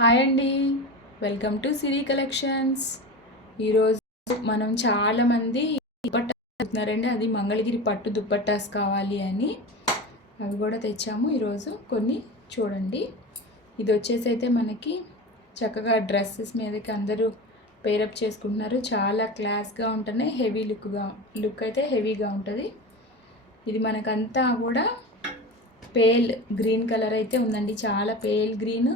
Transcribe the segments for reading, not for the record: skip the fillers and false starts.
Hi అండి. Welcome to Siri collections. ఈరోజు మనం చాలామంది దుప్పట్టా అడుగుతున్నారండి. అది మంగళగిరి పట్టు దుప్పట్టాస్ కావాలి అని అవి కూడా తెచ్చాము. ఈరోజు కొన్ని చూడండి. ఇది వచ్చేసి అయితే మనకి చక్కగా డ్రెస్సెస్ మీదకి అందరూ పేరప్ చేసుకుంటున్నారు. చాలా క్లాస్గా ఉంటున్నాయి. హెవీ లుక్ అయితే హెవీగా ఉంటుంది. ఇది మనకంతా కూడా పేల్ గ్రీన్ కలర్ అయితే ఉందండి. చాలా పేల్ గ్రీన్,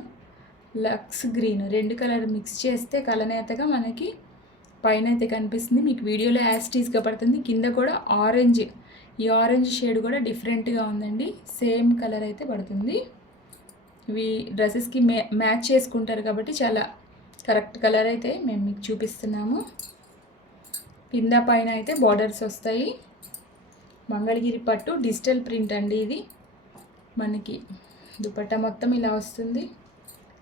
లక్స్ గ్రీన్ రెండు కలర్ మిక్స్ చేస్తే కలనేతగా మనకి పైన అయితే కనిపిస్తుంది. మీకు వీడియోలో యాస్టీస్గా పడుతుంది. కింద కూడా ఆరెంజ్, ఈ ఆరెంజ్ షేడ్ కూడా డిఫరెంట్గా ఉందండి. సేమ్ కలర్ అయితే పడుతుంది. ఇవి డ్రెస్సెస్కి మ్యాచ్ చేసుకుంటారు కాబట్టి చాలా కరెక్ట్ కలర్ అయితే మేము మీకు చూపిస్తున్నాము. కింద పైన అయితే బార్డర్స్ వస్తాయి. మంగళగిరి పట్టు డిజిటల్ ప్రింట్ అండి. ఇది మనకి దుపట్టా మొత్తం ఇలా వస్తుంది.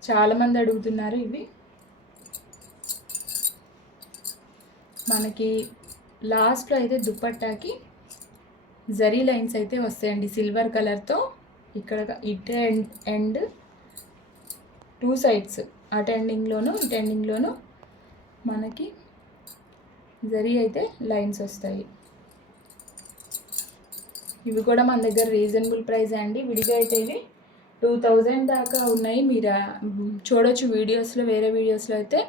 చాలామంది అడుగుతున్నారు. ఇవి మనకి లాస్ట్లో అయితే దుపట్టాకి జరీ లైన్స్ అయితే వస్తాయండి సిల్వర్ కలర్తో. ఇక్కడ ఇట్ ఎండ్ టూ సైడ్స్, అటు ఎండింగ్లోను ఇటు ఎండింగ్లోను మనకి జరీ అయితే లైన్స్ వస్తాయి. ఇవి కూడా మన దగ్గర రీజనబుల్ ప్రైస్ అండి. విడిగా అయితే ఇవి 2000 దాకా ఉన్నాయి. మీరు చూడొచ్చు వీడియోస్లో. వేరే వీడియోస్లో అయితే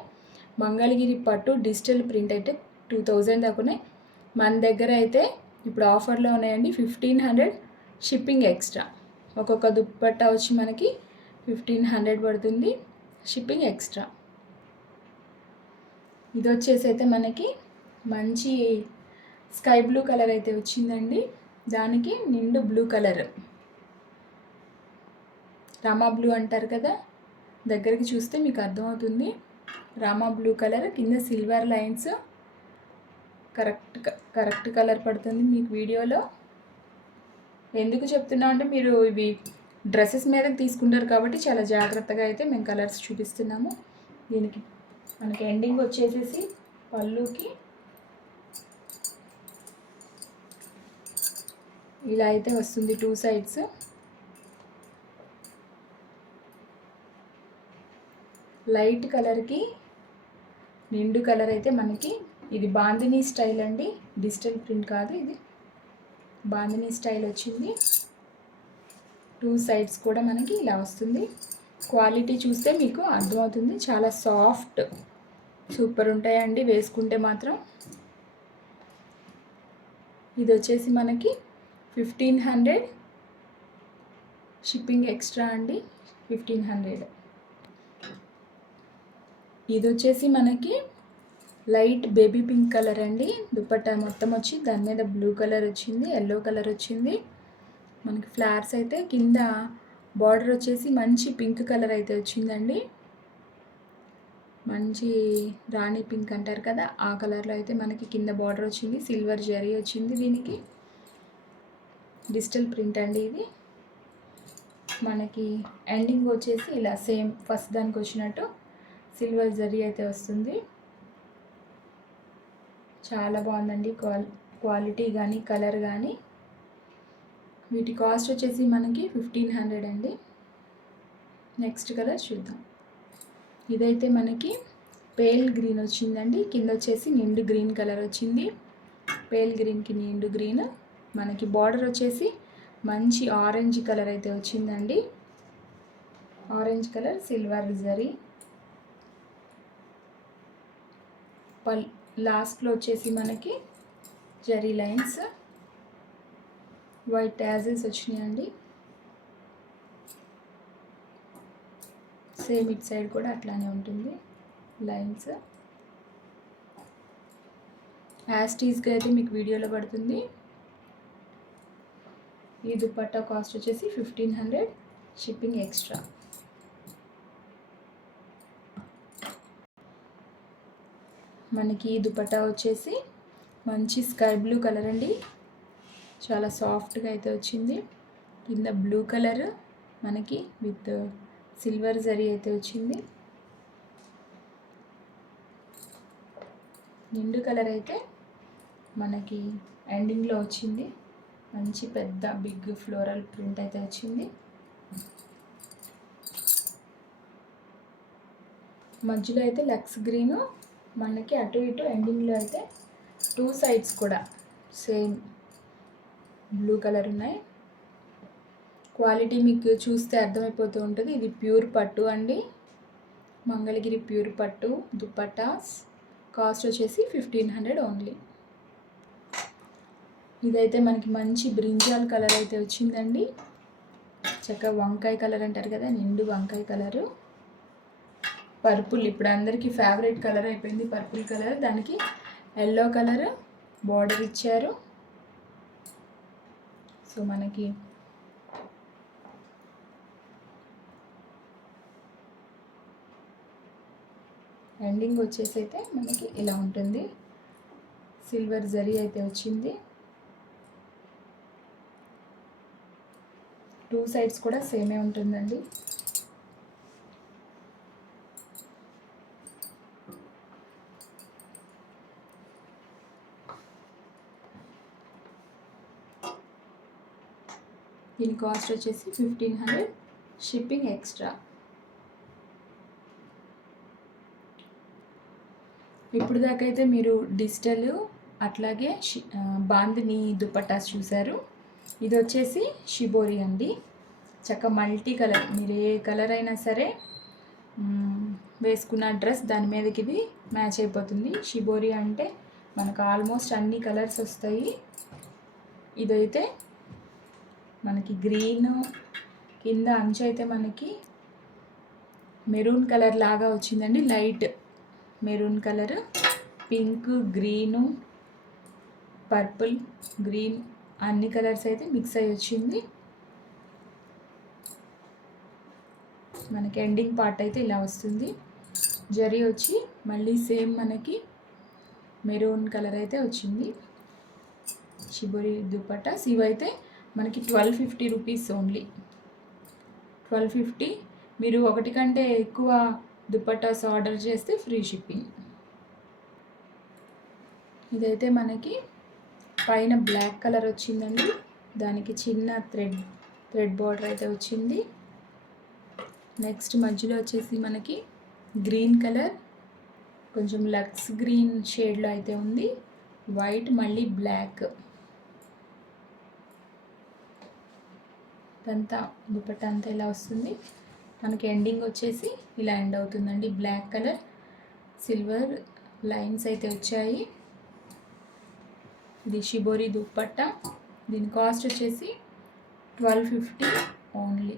మంగళగిరి పట్టు డిజిటల్ ప్రింట్ అయితే 2000 దాకా ఉన్నాయి. మన దగ్గర అయితే ఇప్పుడు ఆఫర్లో ఉన్నాయండి. 1500 షిప్పింగ్ ఎక్స్ట్రా. ఒక్కొక్క దుప్పట్టా వచ్చి మనకి 1500 పడుతుంది, షిప్పింగ్ ఎక్స్ట్రా. ఇది వచ్చేసి అయితే మనకి మంచి స్కై బ్లూ కలర్ అయితే వచ్చిందండి. దానికి నిండు బ్లూ కలర్, రామా బ్లూ అంటారు కదా, దగ్గరికి చూస్తే మీకు అర్థమవుతుంది. రామా బ్లూ కలర్, కింద సిల్వర్ లైన్స్, కరెక్ట్ కలర్ పడుతుంది మీకు వీడియోలో. ఎందుకు చెప్తున్నా అంటే మీరు ఇవి డ్రెస్సెస్ మీదకి తీసుకుంటారు కాబట్టి చాలా జాగ్రత్తగా అయితే మేము కలర్స్ చూపిస్తున్నాము. దీనికి మనకి ఎండింగ్ వచ్చేసేసి పళ్ళుకి ఇలా అయితే వస్తుంది. టూ సైడ్స్ లైట్ కలర్కి నిండు కలర్ అయితే మనకి ఇది బాందినీ స్టైల్ అండి. డిజిటల్ ప్రింట్ కాదు, ఇది బాందినీ స్టైల్ వచ్చింది. టూ సైడ్స్ కూడా మనకి ఇలా వస్తుంది. క్వాలిటీ చూస్తే మీకు అర్థమవుతుంది. చాలా సాఫ్ట్, సూపర్ ఉంటాయండి వేసుకుంటే మాత్రం. ఇది వచ్చేసి మనకి 1500 షిప్పింగ్ ఎక్స్ట్రా అండి. 1500. ఇది వచ్చేసి మనకి లైట్ బేబీ పింక్ కలర్ అండి. దుపట్టా మొత్తం వచ్చి దాని మీద బ్లూ కలర్ వచ్చింది, ఎల్లో కలర్ వచ్చింది. మనకి ఫ్లవర్స్ అయితే కింద బార్డర్ వచ్చేసి మంచి పింక్ కలర్ అయితే వచ్చిందండి. మంచి రాణి పింక్ అంటారు కదా, ఆ కలర్లో అయితే మనకి కింద బార్డర్ వచ్చింది. సిల్వర్ జరీ వచ్చింది. దీనికి డిజిటల్ ప్రింట్ అండి. ఇది మనకి ఎండింగ్ వచ్చేసి ఇలా సేమ్ ఫస్ట్ దానికి వచ్చినట్టు సిల్వర్ జరీ అయితే వస్తుంది. చాలా బాగుందండి క్వాలిటీ కానీ కలర్ కానీ. వీటి కాస్ట్ వచ్చేసి మనకి 1500 అండి. నెక్స్ట్ కలర్ చూద్దాం. ఇదైతే మనకి పేల్ గ్రీన్ వచ్చిందండి. కింద వచ్చేసి నిండు గ్రీన్ కలర్ వచ్చింది. పేల్ గ్రీన్కి నిండు గ్రీన్. మనకి బార్డర్ వచ్చేసి మంచి ఆరెంజ్ కలర్ అయితే వచ్చిందండి. Orange colour silver zari. లాస్ట్లో వచ్చేసి మనకి జరీ లైన్స్, వైట్ ట్యాజిల్స్ వచ్చినాయండి. సేమ్ ఇట్ సైడ్ కూడా అట్లానే ఉంటుంది లైన్స్. యాస్టీస్గా అయితే మీకు వీడియోలో పడుతుంది. ఈ దుపట్టా కాస్ట్ వచ్చేసి 1500 షిప్పింగ్ ఎక్స్ట్రా. మనకి ఈ దుపట్టా వచ్చేసి మంచి స్కై బ్లూ కలర్ అండి. చాలా సాఫ్ట్గా అయితే వచ్చింది. కింద బ్లూ కలర్ మనకి విత్ సిల్వర్ జరీ అయితే వచ్చింది. నిండు కలర్ అయితే మనకి ఎండింగ్లో వచ్చింది. మంచి పెద్ద బిగ్ ఫ్లోరల్ ప్రింట్ అయితే వచ్చింది. మధ్యలో అయితే లక్స్ గ్రీను, మనకి అటు ఇటు ఎండింగ్లో అయితే 2 సైడ్స్ కూడా సేమ్ బ్లూ కలర్ ఉన్నాయి. క్వాలిటీ మీకు చూస్తే అర్థమైపోతూ ఉంటుంది. ఇది ప్యూర్ పట్టు అండి, మంగళగిరి ప్యూర్ పట్టు దుపట్టాస్. కాస్ట్ వచ్చేసి 1500 ఓన్లీ. ఇదైతే మనకి మంచి బ్రింజాల్ కలర్ అయితే వచ్చిందండి. చక్కగా వంకాయ కలర్ అంటారు కదా, నిండు వంకాయ కలరు. పర్పుల్ ఇప్పుడు అందరికీ ఫేవరెట్ కలర్ అయిపోయింది పర్పుల్ కలర్. దానికి ఎల్లో కలర్ బార్డర్ ఇచ్చారు. సో మనకి ఎండింగ్ వచ్చేసి అయితే మనకి ఇలా ఉంటుంది. సిల్వర్ జరీ అయితే వచ్చింది. 2 సైడ్స్ కూడా సేమే ఉంటుందండి. దీని కాస్ట్ వచ్చేసి 1500, షిప్పింగ్ ఎక్స్ట్రా. ఇప్పుడు దాకైతే మీరు డిజిటల్ అట్లాగే బాందిని దుపట్టాస్ చూసారు. ఇది వచ్చేసి షిబోరి అండి. చక్క మల్టీ కలర్, మీరు ఏ కలర్ అయినా సరే వేసుకున్న డ్రెస్ దాని మీదకి ఇది మ్యాచ్ అయిపోతుంది. షిబోరి అంటే మనకు ఆల్మోస్ట్ అన్ని కలర్స్ వస్తాయి. ఇదైతే మనకి గ్రీన్, కింద అంచు అయితే మనకి మెరూన్ కలర్ లాగా వచ్చిందండి. Light maroon colour, pink, green, purple, green అన్ని కలర్స్ అయితే మిక్స్ అయ్యి వచ్చింది. మనకి ఎండింగ్ పార్ట్ అయితే ఇలా వస్తుంది. జరీ వచ్చి మళ్ళీ సేమ్ మనకి మెరూన్ కలర్ అయితే వచ్చింది. షిబోరి దుపట్టాస్ ఇవైతే మనకి 1250 రూపీస్ ఓన్లీ. 1250. మీరు ఒకటి కంటే ఎక్కువ దుపట్టాస్ ఆర్డర్ చేస్తే ఫ్రీ షిప్పింగ్. ఇదైతే మనకి పైన బ్లాక్ కలర్ వచ్చిందండి. దానికి చిన్న థ్రెడ్ బార్డర్ అయితే వచ్చింది. నెక్స్ట్ మధ్యలో వచ్చేసి మనకి గ్రీన్ కలర్, కొంచెం లక్స్ గ్రీన్ షేడ్లో అయితే ఉంది. వైట్ మళ్ళీ బ్లాక్, అంతా దుపట్టా అంతా ఇలా వస్తుంది. మనకి ఎండింగ్ వచ్చేసి ఇలా ఎండ్ అవుతుందండి. బ్లాక్ కలర్ సిల్వర్ లైన్స్ అయితే వచ్చాయి. ఇది షిబోరి దుపట్టా. దీని కాస్ట్ వచ్చేసి 1250 ఓన్లీ.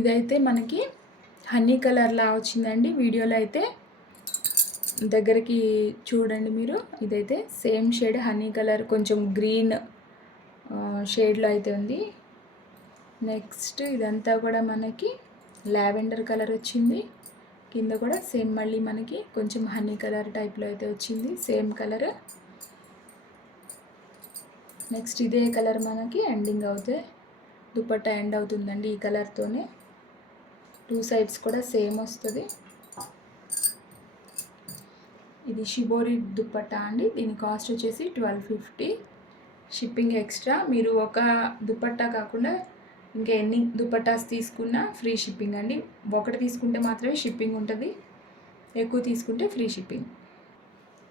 ఇదైతే మనకి హనీ కలర్లా వచ్చిందండి. వీడియోలో అయితే దగ్గరికి చూడండి మీరు. ఇదైతే సేమ్ షేడ్ హనీ కలర్, కొంచెం గ్రీన్ షేడ్లో అయితే ఉంది. నెక్స్ట్ ఇదంతా కూడా మనకి లావెండర్ కలర్ వచ్చింది. కింద కూడా సేమ్ మళ్ళీ మనకి కొంచెం హనీ కలర్ టైప్లో అయితే వచ్చింది, సేమ్ కలర్. నెక్స్ట్ ఇదే కలర్ మనకి ఎండింగ్ అవుతే దుపట్టా ఎండ్ అవుతుందండి ఈ కలర్తోనే. 2 సైడ్స్ కూడా సేమ్ వస్తుంది. ఇది షిబోరి దుపట్టా అండి. దీని కాస్ట్ వచ్చేసి 1250, షిప్పింగ్ ఎక్స్ట్రా. మీరు ఒక దుపట్టా కాకుండా ఇంకా ఎన్ని దుపట్టాస్ తీసుకున్నా ఫ్రీ షిప్పింగ్ అండి. ఒకటి తీసుకుంటే మాత్రమే షిప్పింగ్ ఉంటుంది, ఎక్కువ తీసుకుంటే ఫ్రీ షిప్పింగ్.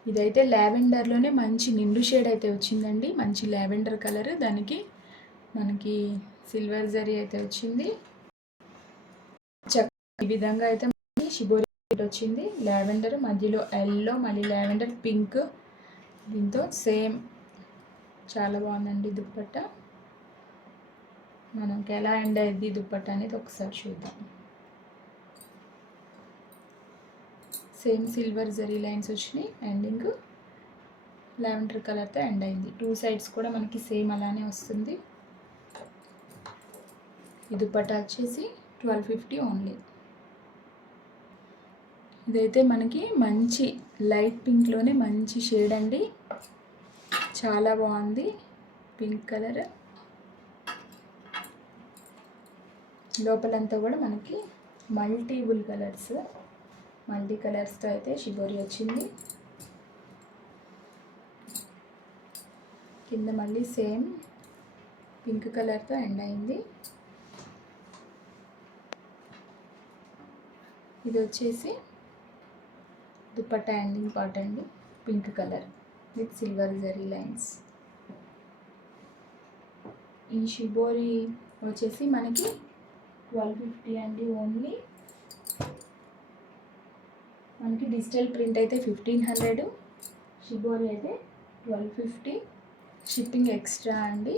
ఇదైతే లావెండర్లోనే మంచి నిండు షేడ్ అయితే వచ్చిందండి. మంచి లావెండర్ కలర్, దానికి మనకి సిల్వర్ జరీ అయితే వచ్చింది. ఈ విధంగా అయితే మనకి షిబోరి వచ్చింది. లావెండర్ మధ్యలో ఎల్లో, మళ్ళీ లావెండర్ పింక్, దీంతో సేమ్ చాలా బాగుందండి దుపట్టా. మనకి ఎలా ఎండ్ అయ్యింది దుపట్టా అనేది ఒకసారి చూద్దాం. సేమ్ సిల్వర్ జరీ లైన్స్ వచ్చినాయి. ఎండింగ్ లావెండర్ కలర్తో ఎండ్ అయింది. 2 సైడ్స్ కూడా మనకి సేమ్ అలానే వస్తుంది. ఈ దుపట్టా వచ్చేసి 1250 ఓన్లీ. ఇదైతే మనకి మంచి లైట్ పింక్లోనే మంచి షేడ్ అండి. చాలా బాగుంది పింక్ కలర్. లోపలంతా కూడా మనకి మల్టీ కలర్స్తో అయితే షిబోరి వచ్చింది. కింద మళ్ళీ సేమ్ పింక్ కలర్తో ఎండ్ అయింది. ఇది వచ్చేసి దుపట్టా ఎండింగ్ పార్ట్ అండి, pink colour with silver zari lines. ఈ షిబోరి వచ్చేసి మనకి 1250 అండి ఓన్లీ. మనకి డిజిటల్ ప్రింట్ అయితే 1500, షిబోరి అయితే 1250, షిప్పింగ్ ఎక్స్ట్రా అండి.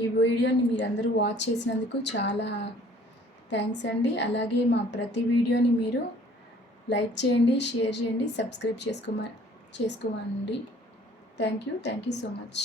ఈ వీడియోని మీరందరూ వాచ్ చేసినందుకు చాలా థ్యాంక్స్ అండి. అలాగే మా ప్రతి వీడియోని మీరు లైక్ చేయండి, షేర్ చేయండి, సబ్స్క్రైబ్ చేసుకోమండి. Thank you so much.